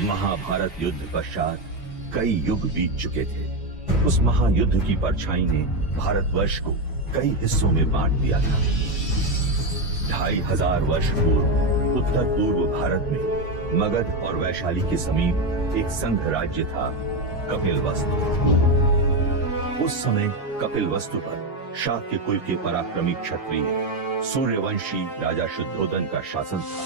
महाभारत युद्ध पश्चात कई युग बीत चुके थे। उस महायुद्ध की परछाई ने भारतवर्ष को कई हिस्सों में बांट दिया था। 2500 वर्ष पूर्व उत्तर पूर्व भारत में मगध और वैशाली के समीप एक संघ राज्य था, कपिलवस्तु। उस समय कपिलवस्तु पर शाक्य कुल के पराक्रमी क्षत्रिय सूर्यवंशी राजा शुद्धोधन का शासन था।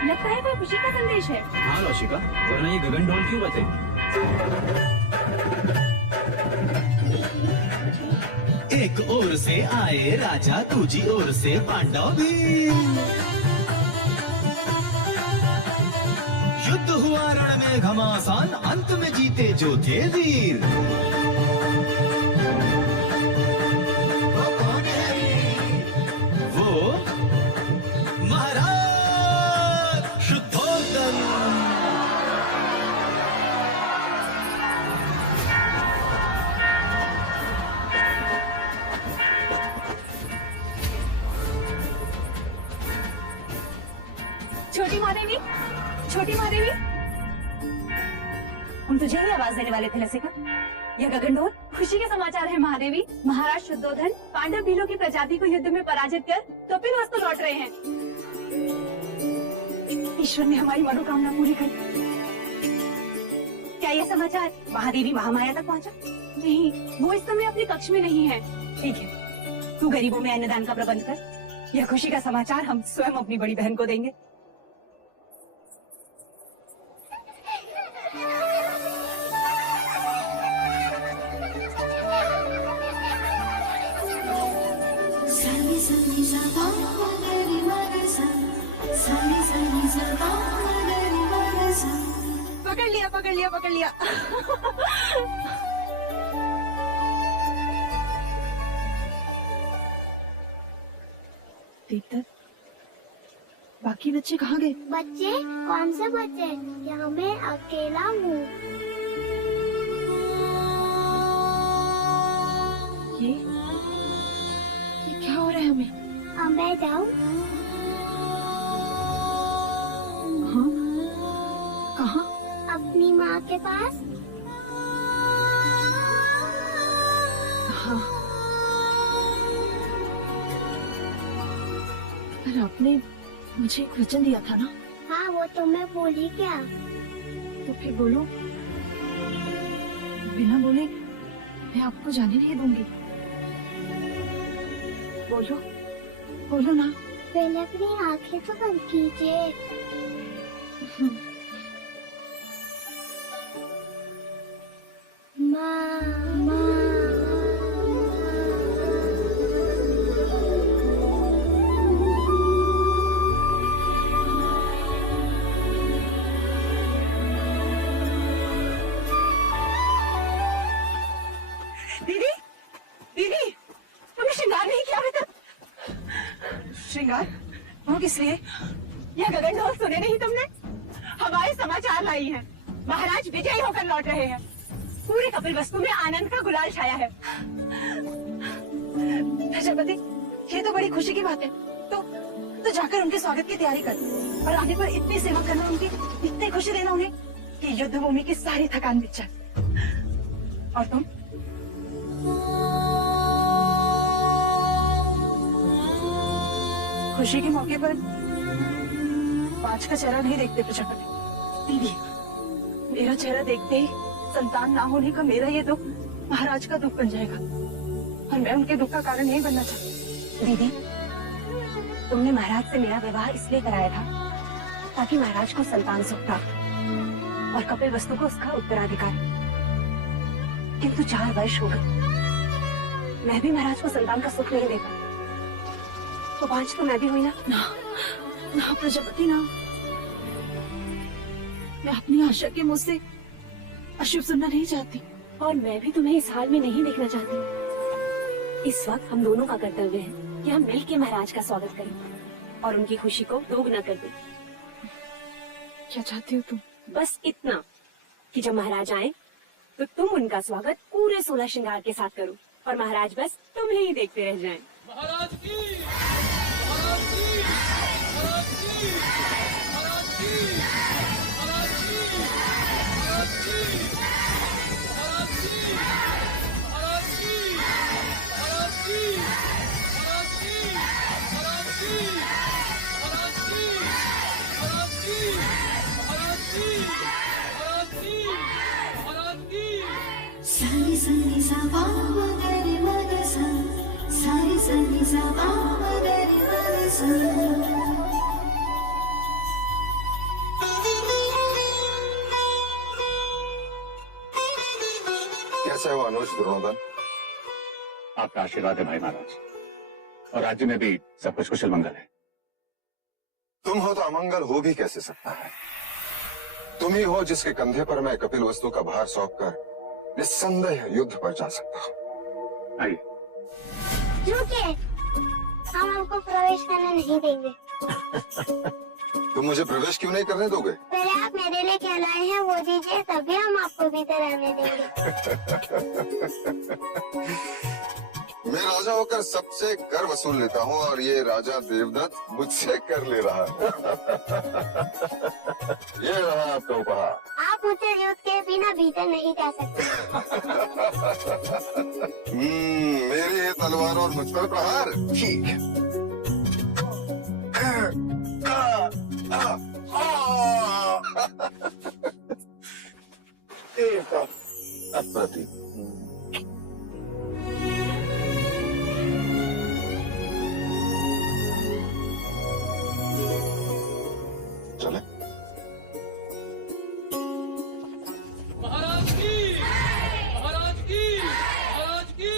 लगता है कोई खुशी का संदेश है। हाँ रोशिका, वरना ये गगन ढोल क्यों बजे? एक ओर से आए राजा, दूजी ओर से पांडव भी। युद्ध हुआ रण में घमासान, अंत में जीते जो थे वीर। वो कौन है? वो महाराज शुद्धोधन। छोटी महादेवी, छोटी महादेवी, हम तुझे ही आवाज देने वाले थे लसिका। यह गगन ढोल खुशी के समाचार है महादेवी। महाराज शुद्धोधन पांडव भीलों की प्रजाति को युद्ध में पराजित कर कपिलवस्तु लौट रहे हैं। ईश्वर ने हमारी मनोकामना पूरी कर। क्या यह समाचार महादेवी महामाया तक पहुंचा? नहीं, वो इस समय अपने कक्ष में नहीं है। ठीक है, तू गरीबों में अन्नदान का प्रबंध कर। यह खुशी का समाचार हम स्वयं अपनी बड़ी बहन को देंगे। पकड़ लिया, पकड़ लिया, पकड़ लिया। देखकर बाकी बच्चे कहाँ गए? बच्चे? कौन से बच्चे? यहाँ मैं अकेला हूँ। ये क्या हो रहा है हमें? अब मैं जाऊँ? हाँ? कहाँ? अपनी माँ के पास। हाँ। पर आपने मुझे एक वचन दिया था ना? हाँ, वो तो मैं भूली क्या? तो फिर बोलो। बिना बोले मैं आपको जाने नहीं दूंगी। बोलो, बोलो ना। पहले अपनी आंखें तो बंद कीजिए। माँ, माँ। दीदी, दीदी, तुमने श्रृंगार नहीं किया अभी तक? श्रृंगार? वो किस लिए? यह गगन ढोल सुने नहीं तुमने? हमारे समाचार लाई हैं। महाराज विजयी होकर लौट रहे हैं। पूरे कपिलवस्तु में आनंद का गुलाल छाया है। प्रजापति, ये तो बड़ी खुशी की बात है। तो जाकर उनके स्वागत की तैयारी कर और आने पर इतनी सेवा करना, उनकी इतनी खुशी देना उन्हें कि युद्ध भूमि की सारी थकान मिट जाए। और तुम? खुशी के मौके पर पांच का चेहरा नहीं देखते प्रजापति। दीदी, मेरा चेहरा देखते ही संतान ना होने का मेरा ये दुख महाराज का दुख बन जाएगा और मैं उनके दुख का कारण नहीं बनना चाहती। दीदी, तुमने महाराज से मेरा विवाह इसलिए कराया था ताकि महाराज को संतान सुख प्राप्त और कपिलवस्तु को उसका उत्तराधिकार। किंतु 4 वर्ष हो गए, मैं भी महाराज को संतान का सुख नहीं देगा तो आज तो मैं भी हुई ना। ना प्रजापति ना, मैं अपनी आशा के मुंह से अशुभ सुनना नहीं चाहती। और मैं भी तुम्हें इस हाल में नहीं देखना चाहती। इस वक्त हम दोनों का कर्तव्य है कि हम मिल के महाराज का स्वागत करें और उनकी खुशी को दोगुना कर दें। क्या चाहती हो तुम? बस इतना कि जब महाराज आए तो तुम उनका स्वागत पूरे 16 श्रृंगार के साथ करो और महाराज बस तुम्हें ही देखते रह जाएं। महाराज की, महाराज की, महाराज की, महाराज की, महाराज की, महाराज की, महाराज की, महाराज की, महाराज की, महाराज की, महाराज की, महाराज की, महाराज की, महाराज की, महाराज की, महाराज की। सारी सनी सा पा मगरी मग सा, सारी सनी सा पा मगरी मग सा। कैसे हो अनुज दुर्योधन? आपका आशीर्वाद है भाई महाराज, और राज्य में भी सब कुछ कुशल मंगल है। तुम हो तो अमंगल हो भी कैसे सकता है? तुम ही हो जिसके कंधे पर मैं कपिल वस्तु का भार सौंपकर निस्संदेह युद्ध पर जा सकता हूँ। आइए। रुकिए, हम आपको प्रवेश करने नहीं देंगे। तुम मुझे प्रवेश क्यों नहीं करने दोगे? पहले आप मेरे लिए क्या लाए हैं वो दीजिए, तभी हम आपको भीतर आने देंगे। मैं राजा होकर सबसे कर वसूल लेता हूँ और ये राजा देवदत्त मुझसे कर ले रहा है। ये रहा आपका उपहार। आप मुझे युद्ध के बिना भीतर नहीं जा सकते। मेरी ये तलवार और मुझ पर प्रहार, ठीक है। अप्रतिम। चले। महाराज की, महाराज की, महाराज की।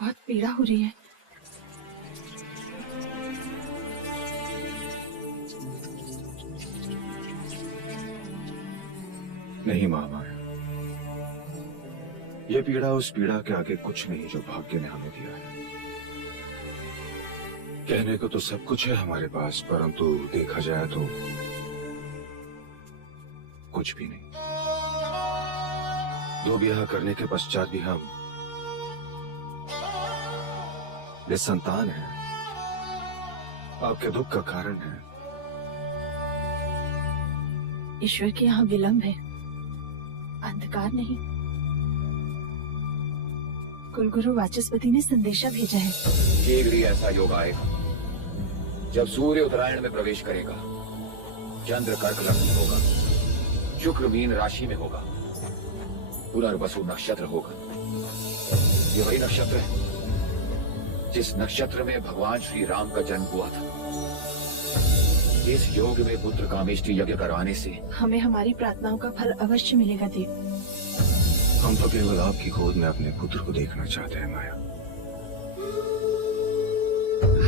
बहुत पीड़ा हो रही है। नहीं महामाया, ये पीड़ा उस पीड़ा के आगे कुछ नहीं जो भाग्य ने हमें दिया है। कहने को तो सब कुछ है हमारे पास, परंतु देखा जाए तो कुछ भी नहीं। 2 ब्याह करने के पश्चात भी हम निसंतान हैं, आपके दुख का कारण है। ईश्वर के यहाँ विलंब है, अंधकार नहीं। कुलगुरु वाचस्पति ने संदेशा भेजा है। शीघ्र ही ऐसा योग आएगा जब सूर्य उत्तरायण में प्रवेश करेगा, चंद्र कर्क लग्न में होगा, शुक्र मीन राशि में होगा, पुनर्वसु नक्षत्र होगा। ये वही नक्षत्र है जिस नक्षत्र में भगवान श्री राम का जन्म हुआ था। इस योग में पुत्र कामेष्टि यज्ञ करवाने से हमें हमारी प्रार्थनाओं का फल अवश्य मिलेगा देव। हम तो केवल आपकी गोद में अपने पुत्र को देखना चाहते हैं माया।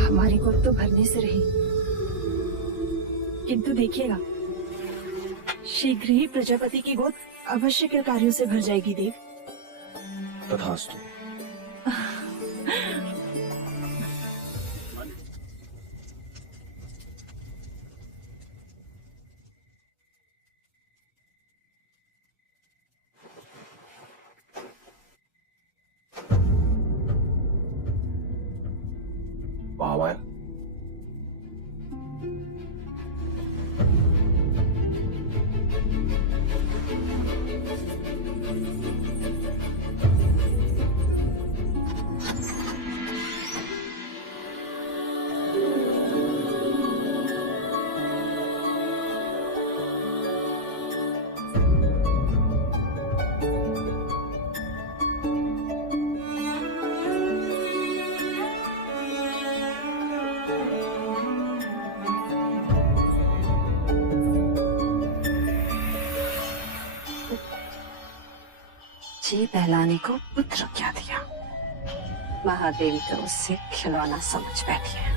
हमारी गोद तो भरने से रही, किंतु देखिएगा शीघ्र ही प्रजापति की गोद अवश्य के कार्यों से भर जाएगी देव। तथास्तु। महामाया, बच्चे पहलाने को पुत्र क्या दिया, महादेवी तो उससे खिलौना समझ बैठी है।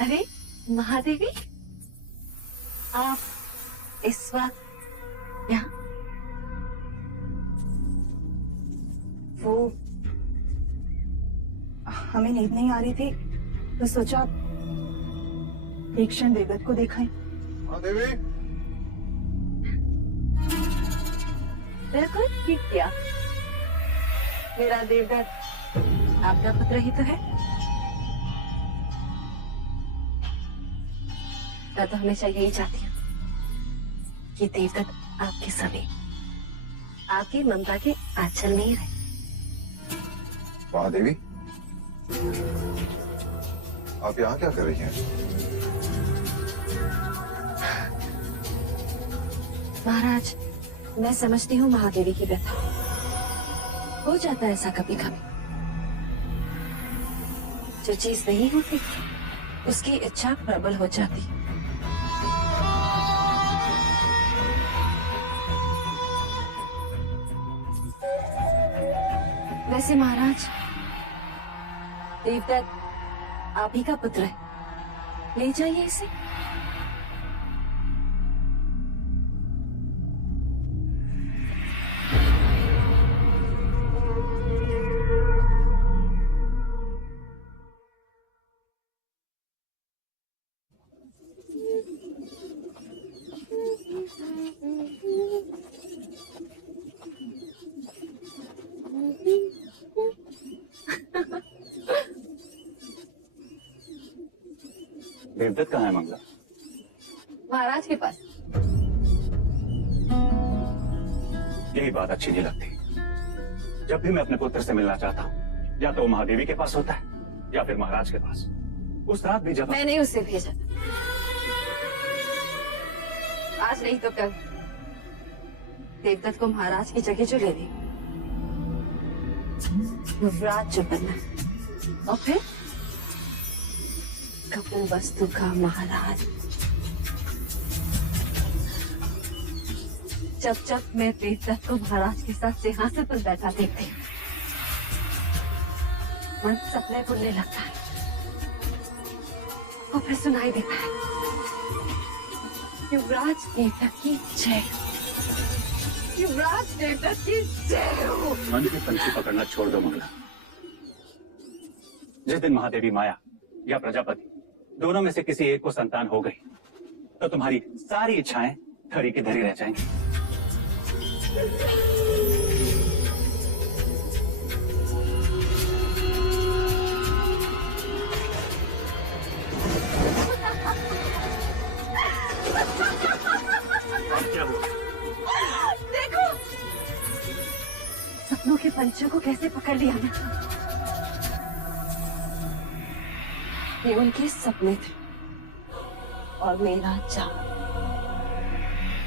अरे महादेवी, आप इस वक्त यहाँ? वो हमें नींद नहीं आ रही थी तो सोचा एक क्षण देवदत्त को देखा। हाँ देवी, बिल्कुल ठीक किया। मेरा देवदत्त आपका पुत्र ही तो है। मैं तो हमेशा यही चाहती हूँ कि देवदत्त आपके समीप, आपकी ममता के आंचल में ही रहे। महादेवी, आप यहाँ क्या कर रही हैं? महाराज, मैं समझती हूँ महादेवी की व्यथा। हो जाता है ऐसा कभी कभी। जो चीज नहीं होती उसकी इच्छा प्रबल हो जाती। वैसे महाराज, देवदत्त आप ही का पुत्र है, ले जाइए इसे। देवदत्त कहाँ है मंगला? महाराज के पास। यही बात अच्छी नहीं लगती। जब भी मैं अपने पुत्र से मिलना चाहता हूँ, या तो वो महादेवी के पास होता है या फिर महाराज के पास। उस रात भी जब मैंने उसे भेजा, आज नहीं तो कल देवदत्त को महाराज की जगह जो ले ली, युवराज जो बनना, और फिर कपिल वस्तु का महाराज। जब जब मैं देवदत्त को महाराज के साथ सिंहासन पर बैठा देखती हूँ, मन सपने बुनने लगता है और फिर सुनाई देता है, युवराज देवदत्त की जय, युवराज देवदत्त की जय हो। मन की पंछी पकड़ना छोड़ दो मंगला। जिस दिन महादेवी माया या प्रजापति दोनों में से किसी एक को संतान हो गई, तो तुम्हारी सारी इच्छाएं धरी की धरी रह जाएंगी। क्या हुआ? देखो, सपनों के पंछियों को कैसे पकड़ लिया मैं। ये उनके सपने थे और मेरा जान।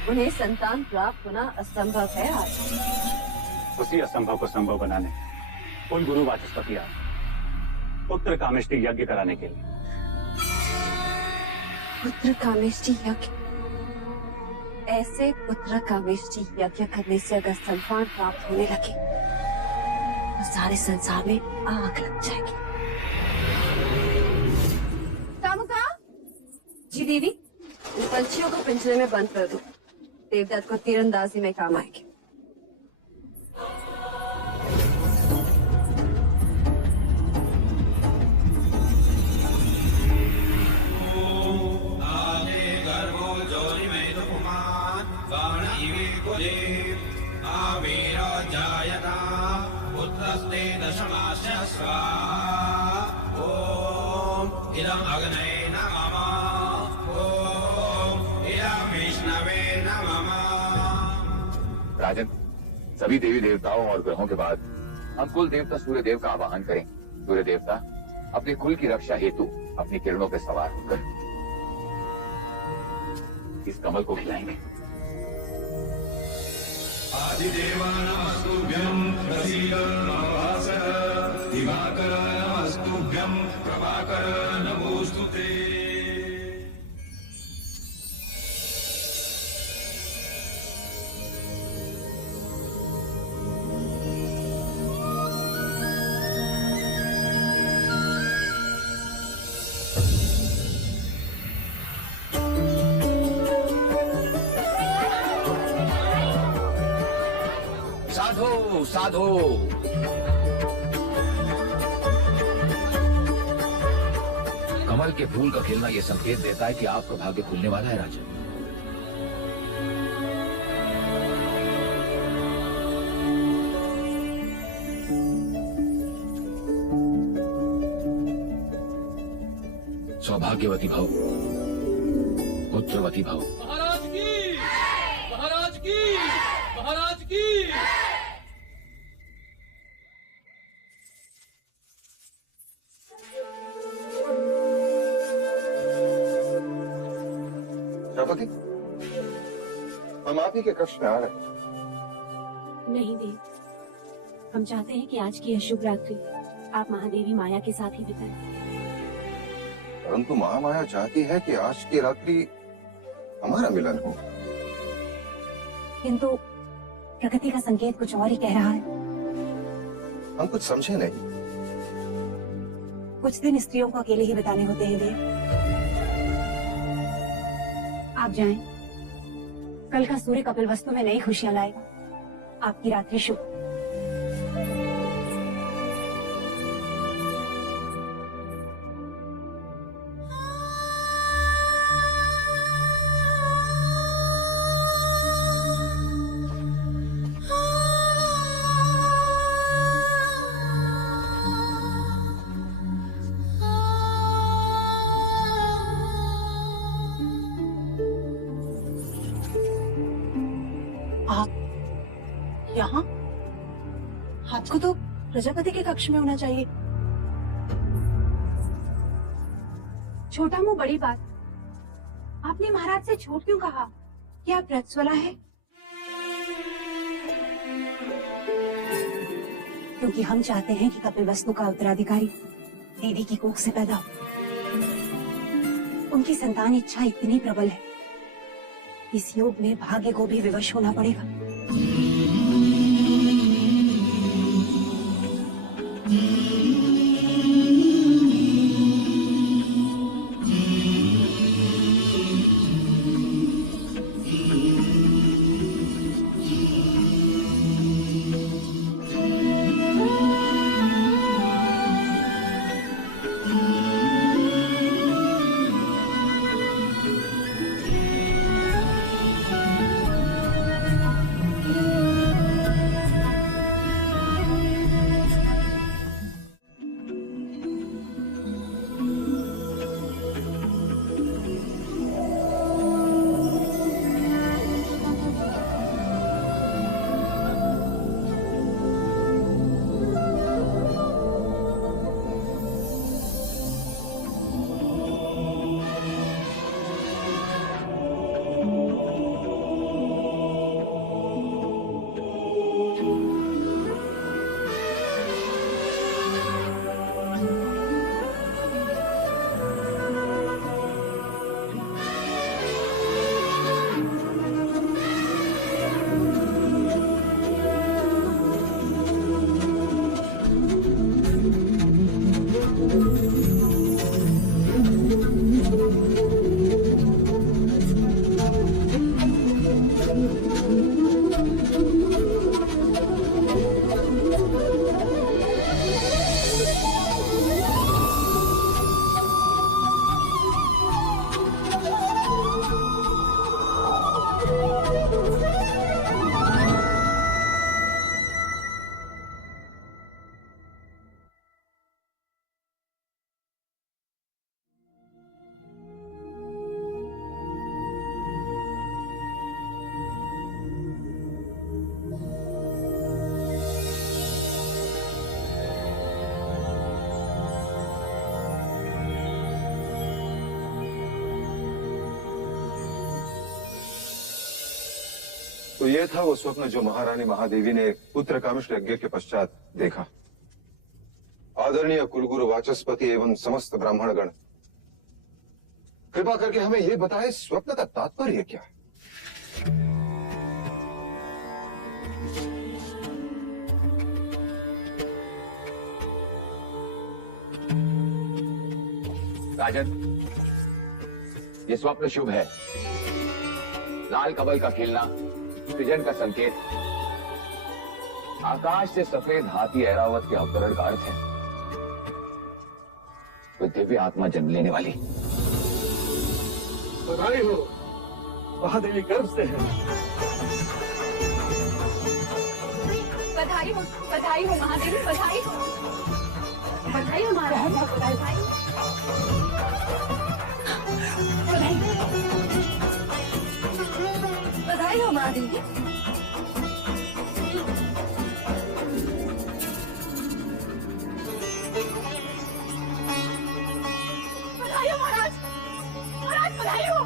उन्हें संतान प्राप्त होना असंभव है आज। उसी असंभव को संभव बनाने उन गुरु वाचस्पति आए पुत्र कामेष्टि यज्ञ कराने के लिए। पुत्र कामेष्टि यज्ञ? ऐसे पुत्र कामेष्टि यज्ञ करने से अगर संतान प्राप्त होने लगे तो सारे संसार में आग लग जाएगी। जी देवी, इन पंछियों को पिंजरे में बंद कर दो। देवदत्त को तीरंदाजी में काम आएंगे। राजन, सभी देवी देवताओं और ग्रहों के बाद हम कुल देवता सूर्य देव का आवाहन करें। सूर्य देवता अपने कुल की रक्षा हेतु अपनी किरणों पर सवार होकर इस कमल को खिलाएंगे। आदिदेवानास्तुभ्यं प्रसीद भास्कर दिवाकर नमस्तुभ्यं प्रभाकर नमोस्तुते। साधो। कमल के फूल का खिलना यह संकेत देता है कि आपका भाग्य खुलने वाला है राजन। सौभाग्यवती भव, पुत्रवती भव। महाराज की, महाराज की, महाराज की। प्रजापति, हम आप ही के कक्ष में आ रहे हैं। नहीं देव, हम चाहते हैं कि आज की यह शुभ रात्रि आप महादेवी माया के साथ ही बिताएं। परंतु महामाया चाहती है कि आज की रात्रि हमारा मिलन हो। किंतु प्रकृति का संकेत कुछ और ही कह रहा है। हम कुछ समझे नहीं। कुछ दिन स्त्रियों को अकेले ही बिताने होते हैं देव। आप जाएं। कल का सूर्य कपिल वस्तु में नई खुशियां लाएगा। आपकी रात्रि शुभ। यहाँ आपको तो प्रजापति के कक्ष में होना चाहिए। छोटा मुंह बड़ी बात। आपने महाराज से झूठ क्यों कहा? क्या प्रज्वला है? क्योंकि हम चाहते हैं कि कपिल वस्तु का उत्तराधिकारी देवी की कोख से पैदा हो। उनकी संतान इच्छा इतनी प्रबल है, इस योग में भाग्य को भी विवश होना पड़ेगा। तो ये था वो स्वप्न जो महारानी महादेवी ने पुत्र कामिष्ठ यज्ञ के पश्चात देखा। आदरणीय कुलगुरु वाचस्पति एवं समस्त ब्राह्मणगण, कृपा करके हमें ये बताएं स्वप्न का तात्पर्य क्या है? राजन, ये स्वप्न शुभ है। लाल कमल का खिलना सृजन का संकेत। आकाश से सफेद हाथी ऐरावत के अवतरण का अर्थ है तो दिव्य आत्मा जन्म लेने वाली। बधाई हो, महादेवी गर्भ से है। बधाई हो महादेवी, बधाई हो महाराज, बधाई हो महादेवी। बधाई हो महाराज, बधाई हो।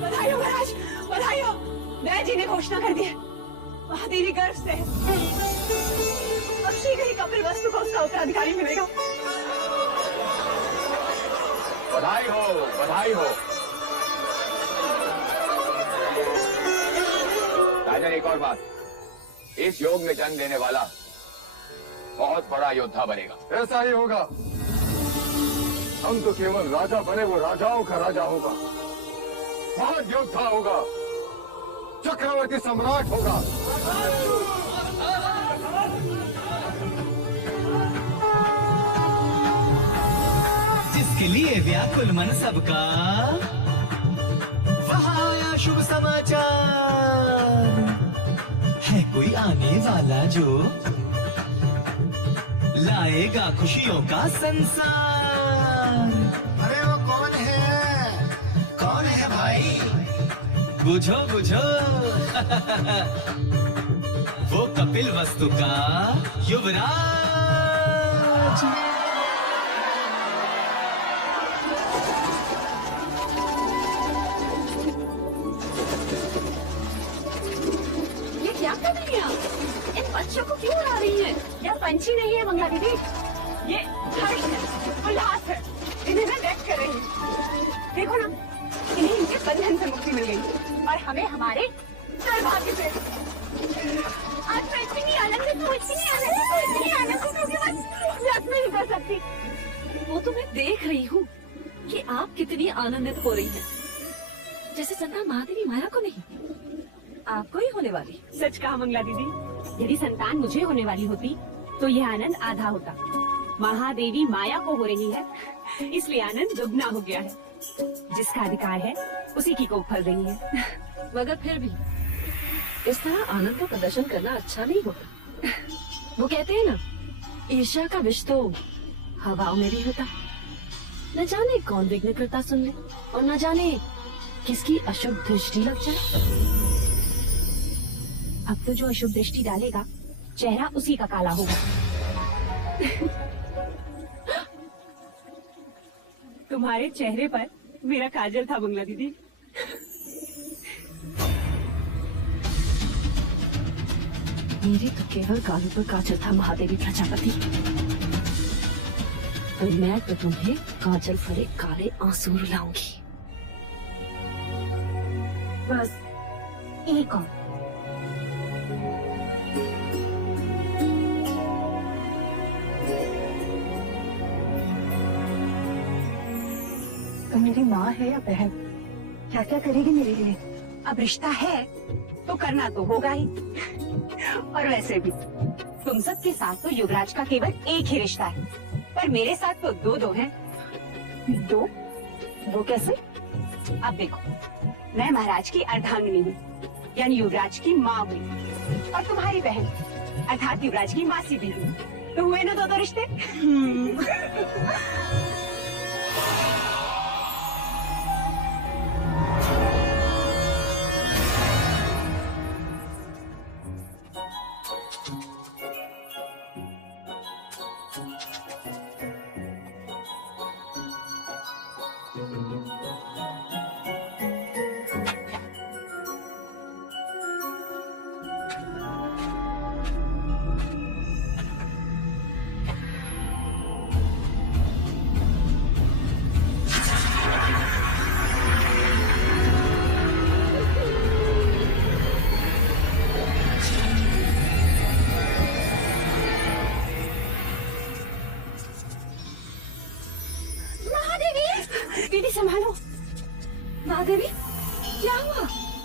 बधाई हो महाराज, बधाई हो। मैं जी ने घोषणा कर दी है, महादेवी गर्भ से है। अब शीघ्र ही कपिल वस्तु को उसका उत्तराधिकारी मिलेगा। बधाई हो, बधाई हो। राजन, एक और बात, इस योग में जन्म लेने वाला बहुत बड़ा योद्धा बनेगा। ऐसा ही होगा। हम तो केवल राजा बने, वो राजाओं का राजा होगा, महान योद्धा होगा, चक्रवर्ती सम्राट होगा। जिसके लिए व्याकुल मन सबका, वहाँ आया शुभ समाचार। है कोई आने वाला जो लाएगा खुशियों का संसार। अरे वो कौन है भाई? बुझो बुझो वो कपिल वस्तु का युवराज। ये क्या कर रही हैं आप? इन बच्चों को क्यों उड़ा रही हैं? यह पंछी नहीं है मंगला दीदी, ये हर्ष है, उल्लास है। इन्हें मैं व्यक्त कर रही हूँ। देखो ना, इन्हें इनके बंधन से मुक्ति मिल गई और हमें हमारे सौभाग्य से। आज मैं इतनी आनंदित हूँ कि बस व्यक्त नहीं कर सकती। वो तो मैं देख रही हूँ कि आप कितनी आनंदित हो रही हैं। जैसे संतान महादेवी माया को नहीं, आपको ही होने वाली। सच कहा मंगला दीदी, यदि संतान मुझे होने वाली होती तो यह आनंद आधा होता। महादेवी माया को हो रही है, इसलिए आनंद दुगना हो गया है। जिसका अधिकार है उसी की कोख फल रही है। मगर फिर भी इस तरह आनंद का प्रदर्शन करना अच्छा नहीं होता। वो कहते हैं ना, ईर्ष्या का विष तो हवाओं में भी होता। न जाने कौन विघ्न करता सुन ले और न जाने किसकी अशुभ दृष्टि लग जाए। अब तो जो अशुभ दृष्टि डालेगा चेहरा उसी का काला होगा। तुम्हारे चेहरे पर मेरा काजल था मंगला दीदी। मेरे तो केवल गालों पर काजल था महादेवी प्रजापति, और मैं तो तुम्हें काजल भरे काले आंसू रुलाऊंगी। बस एक और। तो मेरी माँ है या बहन, क्या क्या करेगी मेरे लिए? अब रिश्ता है तो करना तो होगा ही। और वैसे भी तुम सबके साथ तो युवराज का केवल एक ही रिश्ता है, पर मेरे साथ तो दो हैं। दो? वो कैसे? अब देखो, मैं महाराज की अर्धांगिनी हूँ, यानी युवराज की माँ हुई, और तुम्हारी बहन अर्थात युवराज की मासी भी हुई। तो हुए ना दो रिश्ते।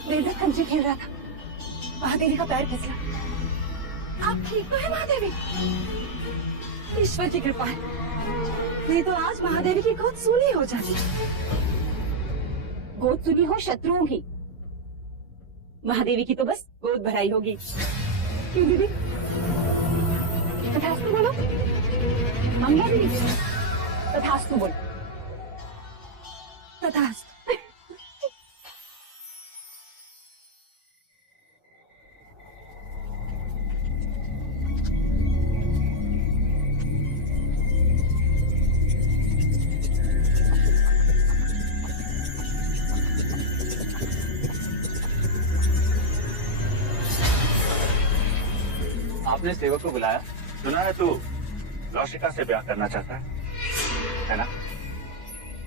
देवदत्त कंचे खेल रहा था, महादेवी का पैर फिसला। आप ठीक तो है महादेवी? ईश्वर की कृपा है, नहीं तो आज महादेवी की गोद सूनी हो जाती। गोद सूनी हो शत्रुओं की, महादेवी की तो बस गोद भराई होगी। क्यों दीदी? तथास्तु बोलो। मंगला दीदी, तथास्तु बोलो। तथास्तु। आपने सेवक को बुलाया, सुना है तू लौशिका से ब्याह करना चाहता है ना?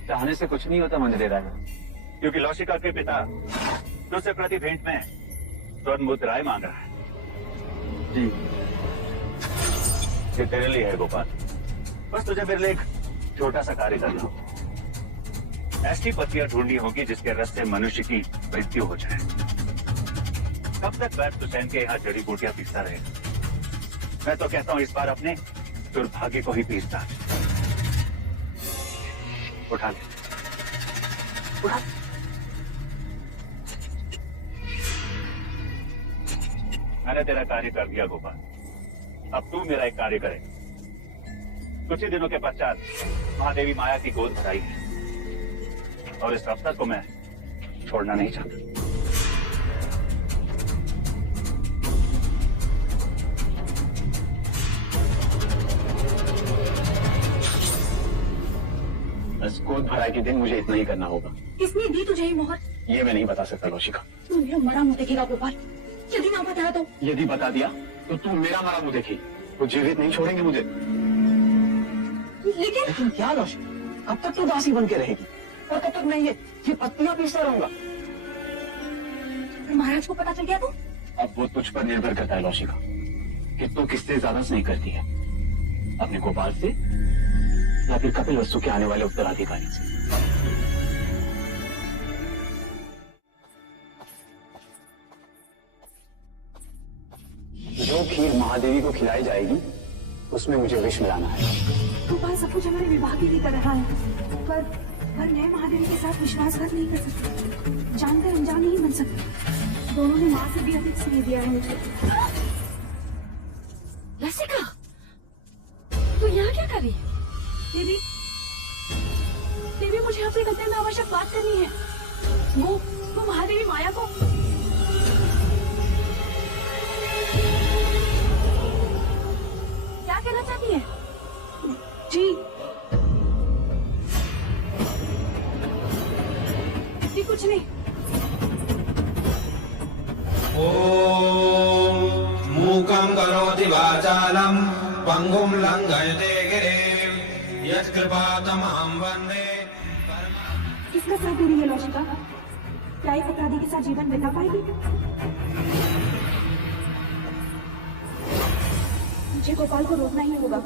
चाहने से कुछ नहीं होता मंजरे राय, क्योंकि लौशिका के पिता तुझसे प्रति भेंट में स्वर्ण मुद्राएं मांग रहा है। जी, ये तेरे लिए है गोपाल। बस तुझे मेरे लिए एक छोटा सा कार्य करना होगा। ऐसी पत्नियां ढूंढनी होगी जिसके रस से मनुष्य की मृत्यु हो जाए। कब तक वैद्य हुसैन के यहाँ जड़ी बूटियां पीसता रहेगा? मैं तो कहता हूँ इस बार अपने दुर्भाग्य को ही पीसता। उठा ले, उठा। मैंने तेरा कार्य कर दिया गोपाल, अब तू मेरा एक कार्य करे। कुछ ही दिनों के पश्चात महादेवी माया की गोद भराई है और इस अवसर को मैं छोड़ना नहीं चाहता। बस गोद भराई के दिन मुझे इतना ही करना होगा। किसने दी तुझे ये मोहर? ये मैं नहीं बता सकता लौशिका। तू मेरा मरा मुंह देखेगा गोपाल, यदि ना बताया तो? यदि बता दिया तो तू मेरा मरा मुंह देखी, वो जीवित नहीं छोड़ेंगे मुझे। लेकिन क्या लौशिका, कब तक तू दासी बन के रहेगी और कब तक मैं ये पत्तियां पीसता रहूंगा? महाराज को पता चल गया तो? अब वो तुझ पर निर्भर करता है लौशिका कि तू किससे ज्यादा स्नेह करती है, अपने गोपाल से या फिर कपिल वस्तु के आने वाले उत्तराधिकारी से। जो खीर महादेवी को खिलाई जाएगी उसमें मुझे विष मिलाना है। गोपाल सब कुछ हमारे विवाह के लिए कर रहा है, पर मैं महादेवी के साथ विश्वासघात नहीं कर सकती, जानकर अनजान नहीं बन सकती। दोनों ने माँ से भी अधिक स्नेह दिया है मुझे। लसिका, तू यहाँ क्या कर रही है? देवी, देवी मुझे अपने कमरे में आवश्यक बात करनी है। वो महादेवी माया को क्या कहना चाहती है? जी, जी कुछ नहीं। ओम मूकं करोति वाचालं पंगुं लंघयते गिरिं यत्कृपातमहं वन्दे। किसका साथ दे रही है लौशिका? क्या एक अपराधी के साथ जीवन बिता पाएगी? मुझे गोपाल को रोकना ही होगा।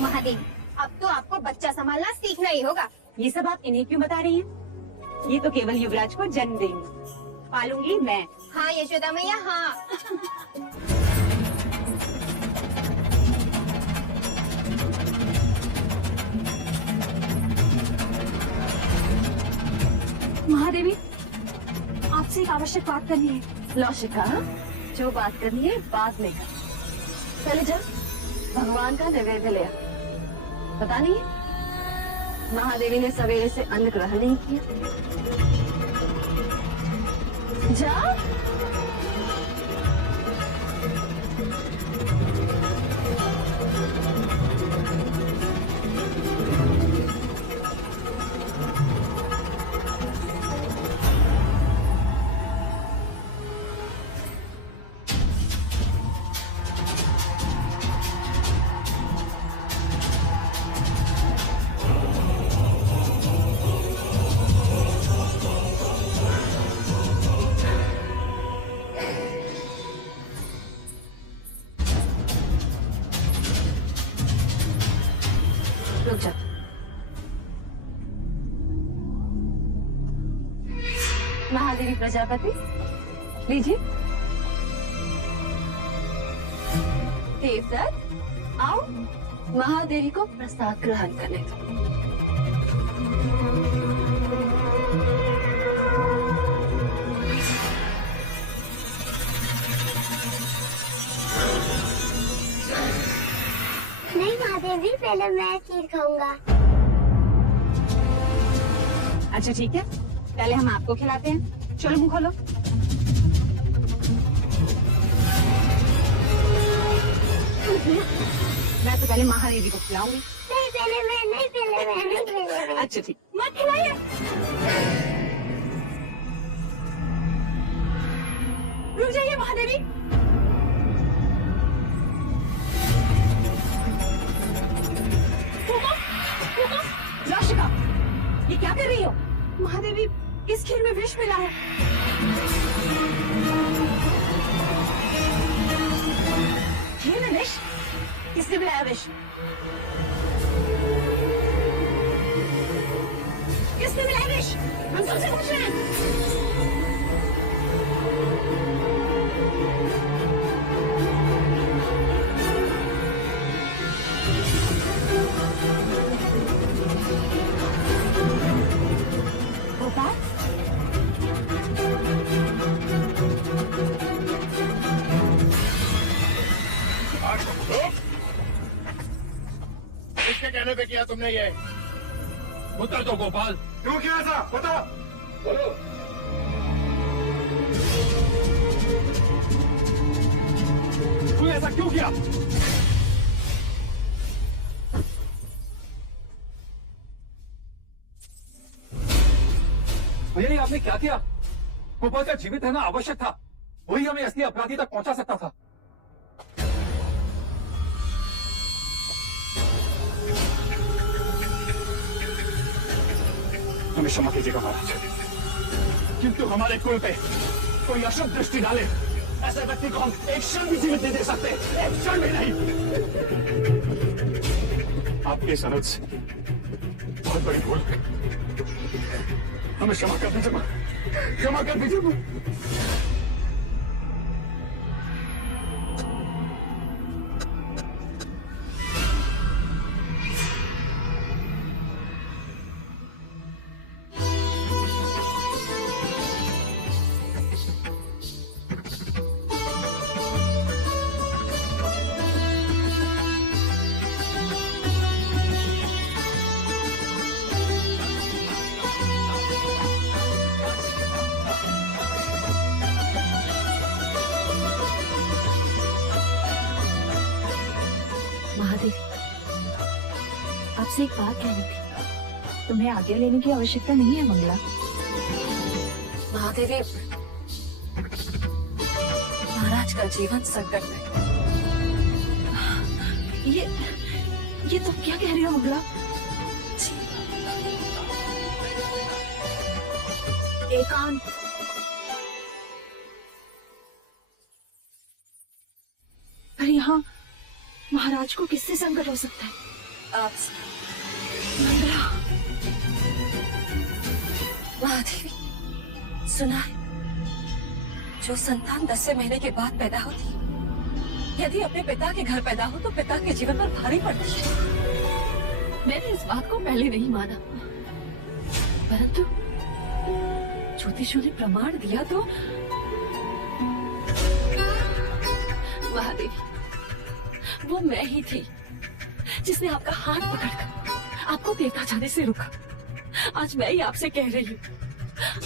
महादेवी, अब तो आपको बच्चा संभालना सीखना ही होगा। ये सब आप इन्हें क्यों बता रही हैं? ये तो केवल युवराज को जन्म देंगे, पालूंगी मैं। हाँ यशोदा मैया, हाँ। महादेवी, आपसे एक आवश्यक बात करनी है। लौशिका, जो बात करनी है बाद में कर। पहले जा भगवान का नैवेद्य ले आ। पता नहीं है महादेवी ने सवेरे से अन्न ग्रहण नहीं किया। जा। देवी प्रजापति, लीजिए। देवदत्त, आओ महादेवी को प्रसाद ग्रहण करने दो। नहीं महादेवी, पहले मैं खीर खाऊंगा। अच्छा ठीक है, पहले हम आपको खिलाते हैं। चलो मुंह खोलो। मैं तो पहले महादेवी को खिलाऊंगी। नहीं पहले मैं, नहीं पहले मैं, नहीं पहले मैं। अच्छा ठीक, मत खिलाइए। रुक जाइए महादेवी। राशिका, ये क्या कर रही हो? महादेवी, इस खीर में विष मिला है। खीर में विष? किसने मिलाया विष? किसने मिलाया विष? हम सबसे पूछ रहे हैं। गोपाल, किसके कहने पे किया तुमने ये? उत्तर दो गोपाल, क्यों किया ऐसा? बताओ, बोलो। तूने ऐसा क्यों किया? भैया आपने क्या किया? गोपाल का जीवित रहना आवश्यक था, वही हमें असली अपराधी तक पहुंचा सकता था। हमें क्षमा कीजिएगा महाराज, किंतु हमारे कुल पे कोई अशुभ दृष्टि डाले ऐसे व्यक्ति को हम एक क्षण भी जीवित नहीं दे सकते, एक क्षण भी नहीं। आपके सरल से बहुत बड़ी भूल, हमें क्षमा कर दीजिए, क्षमा कर दीजिए। आपसे एक बात कहनी थी। तुम्हें आज्ञा लेने की आवश्यकता नहीं है मंगला। महादेवी, महाराज का जीवन संकट में। ये तुम क्या कह रही हो मंगला? एकांत, पर यहाँ महाराज को किससे संकट हो सकता है? आपसे। मंगला, महादेवी, सुना है जो संतान 10वें महीने के बाद पैदा होती है, यदि अपने पिता के घर पैदा हो तो पिता के जीवन पर भारी पड़ती है। मैंने इस बात को पहले नहीं माना, परंतु ज्योतिषियों ने प्रमाण दिया तो महादेवी, वो मैं ही थी जिसने आपका हाथ पकड़कर आपको देवता जाने से रोका। आज मैं ही आपसे कह रही हूँ,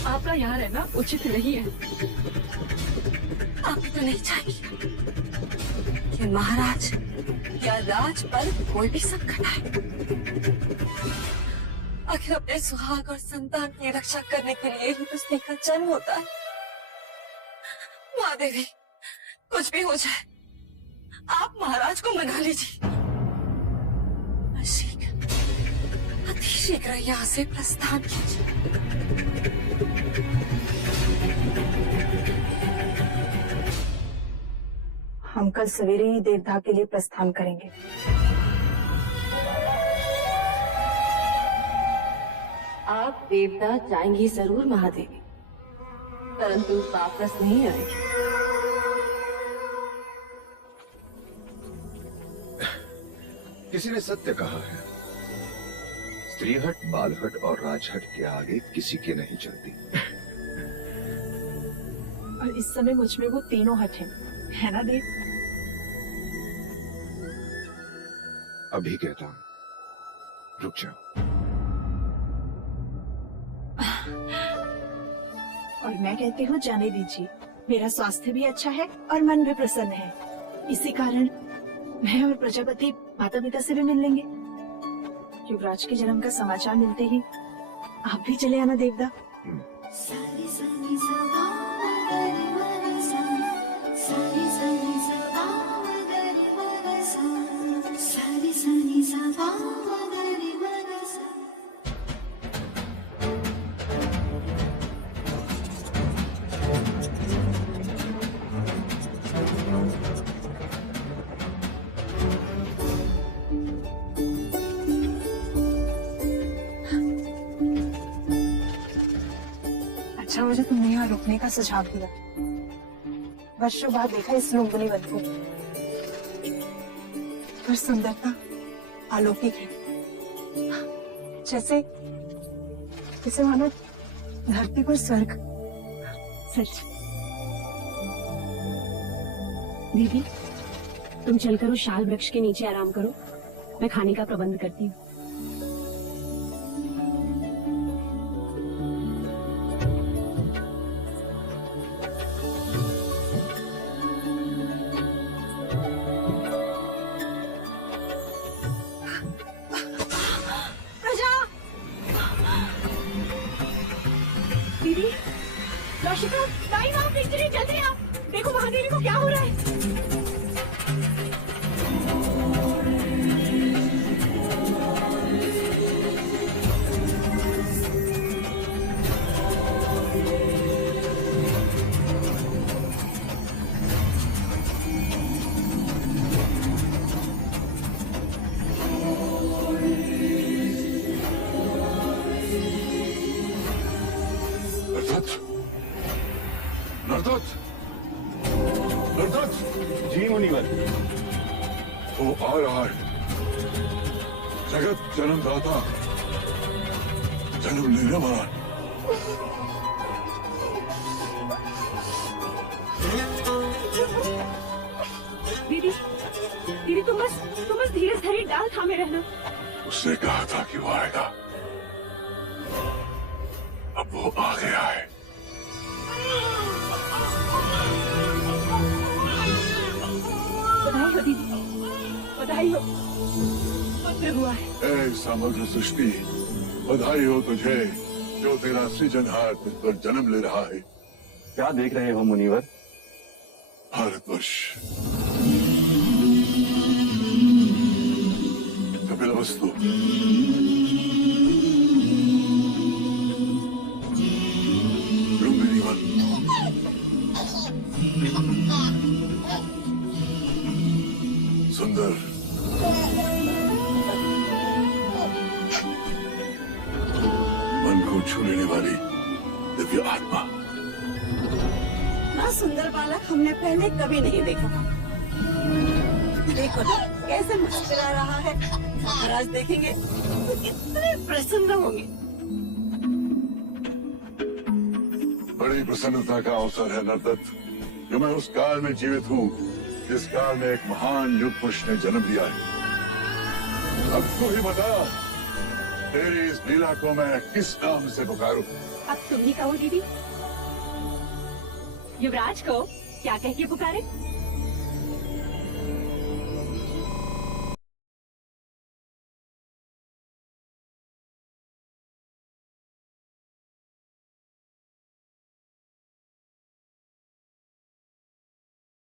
आपका यहाँ रहना उचित नहीं है। आपको तो नहीं चाहिए कि महाराज या राज पर कोई भी संकट आए। आखिर अपने सुहाग और संतान की रक्षा करने के लिए ही तो स्त्री का जन्म होता है। महादेवी, कुछ भी हो जाए, आप महाराज को मना लीजिए। अति शीघ्र यहाँ से प्रस्थान कीजिए। हम कल सवेरे ही देवता के लिए प्रस्थान करेंगे। आप देवता जाएंगी जरूर महादेवी, परंतु वापस नहीं आए। किसी ने सत्य कहा है, स्त्रीहट, बालहट और राजहट के आगे किसी की नहीं चलती। और इस समय मुझ में वो तीनों हट है ना देव? अभी कहता हूं, रुक जाओ। और मैं कहती हूँ जाने दीजिए, मेरा स्वास्थ्य भी अच्छा है और मन भी प्रसन्न है। इसी कारण मैं और प्रजापति माता पिता से भी मिल लेंगे। युवराज के जन्म का समाचार मिलते ही आप भी चले आना देवदा। सारी सनी सवा मगरी मनसा, सारी सनी सवा मगरी मनसा, सारी सनी सवा मगरी मनसा। अच्छा मुझे तुमने यहाँ रुकने का सुझाव दिया। वर्षों बाद देखा इस लुम्बिनी वन को, पर सुंदरता अलौकिक है। जैसे जैसे मानो धरती पर स्वर्ग। सच। दीदी, तुम चलकर उस शाल वृक्ष के नीचे आराम करो, मैं खाने का प्रबंध करती हूँ। दीदी, लौशिका, टाइम आओ, पिंजरे जल्दी आओ। देखो महादेवी को क्या हो रहा है। जी मुनिवर। वो आ रहा है, जगत जन्मदाता, जन्म लेने वाला। दीदी, दीदी तुम बस धीरे धीरे डाल थामे रहना। उसने कहा था कि वो आएगा, अब वो आ गया है। बधाई हो दीदी, बधाई हो, पुत्र हुआ है। ऐ समग्र सृष्टि, बधाई हो तुझे जो तेरा सृजनहार तुझ पर जन्म ले रहा है। क्या देख रहे हो मुनिवर? भारतवर्ष, कपिलवस्तु, लुम्बिनी वन, सुंदर, मन को छू लेने वाली दिव्य आत्मा। ना सुंदर बालक हमने पहले कभी नहीं देखा। देखो ना कैसे मुस्कुरा रहा है। महाराज देखेंगे तो कितने प्रसन्न होंगे। बड़ी प्रसन्नता का अवसर है नरदत्त, जो मैं उस काल में जीवित हूँ जिस काल में एक महान युग पुरुष ने जन्म लिया है। अब तू ही बता, तेरी इस लीला को मैं किस नाम से पुकारूं? अब तुम ही कहो दीदी। युवराज को क्या कह के पुकारे?